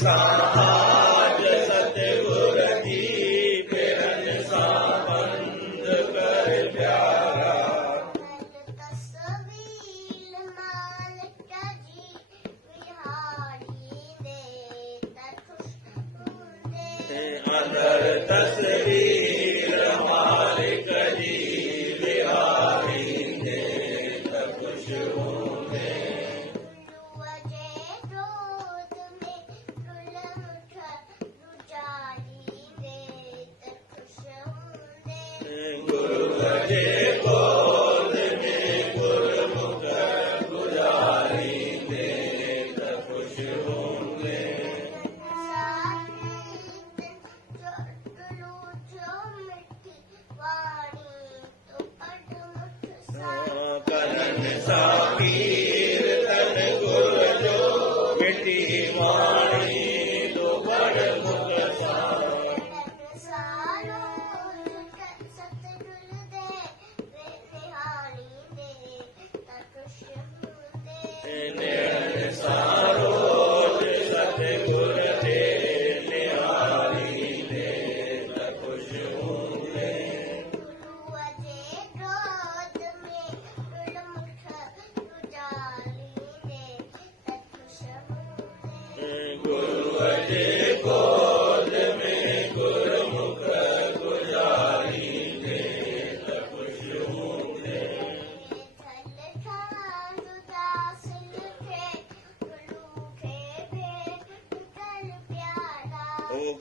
ਸਾਜ ਸਤਿਗੁਰ ਜੀ ਫਿਰਨ ਸਾਬੰਦ ਕਰ ਪਿਆਰਾ। ਤਸਵੀਰ ਮਾਲਕ ਜੀ ਵਿਹਾਰੀ ਦੇ ਤਖੁਸ਼ ਹੁੰਦੇ। ਅੰਦਰ ਤਸਵੀਰ ਮਾਲਕ ਜੀ ਵਿਹਾਰੀ ਦੇ ਤਖੁਸ਼ ਹੁੰਦੇ।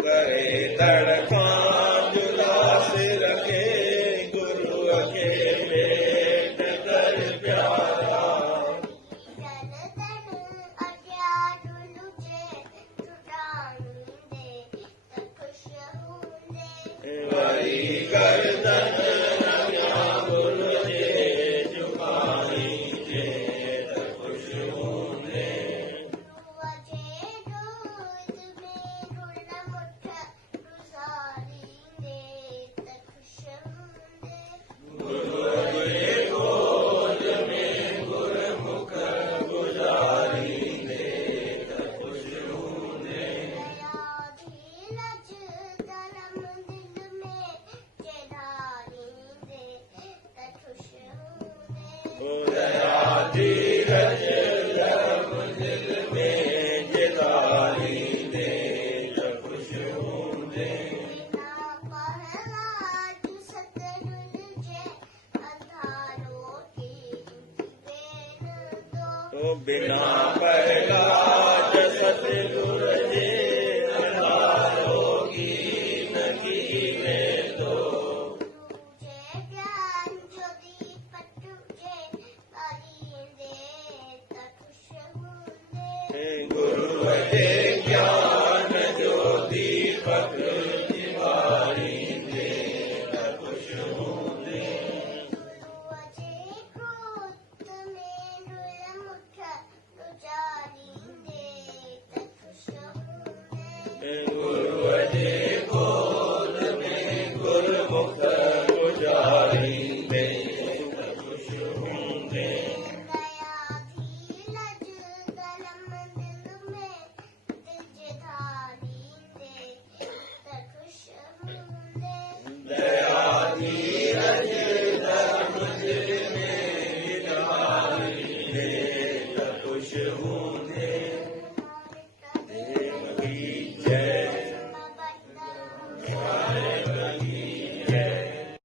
करे तड़का जुलास रखे गुरु अकेले कर प्यारा। वही गर्दन रंगा गुरु जे जुबानी जे खुश होंदे। बिना पहलाज सतगुर जे अधारो कीन कीने दो। गुरु जे ज्ञान जो दीपक जिवारी दे खुश होंदे। गुरु जे गोद में गुरमुख गुजारी दे खुश होंदे। दया धीरज धर्म दिल में धारी दे खुश होंदे। देव की जय।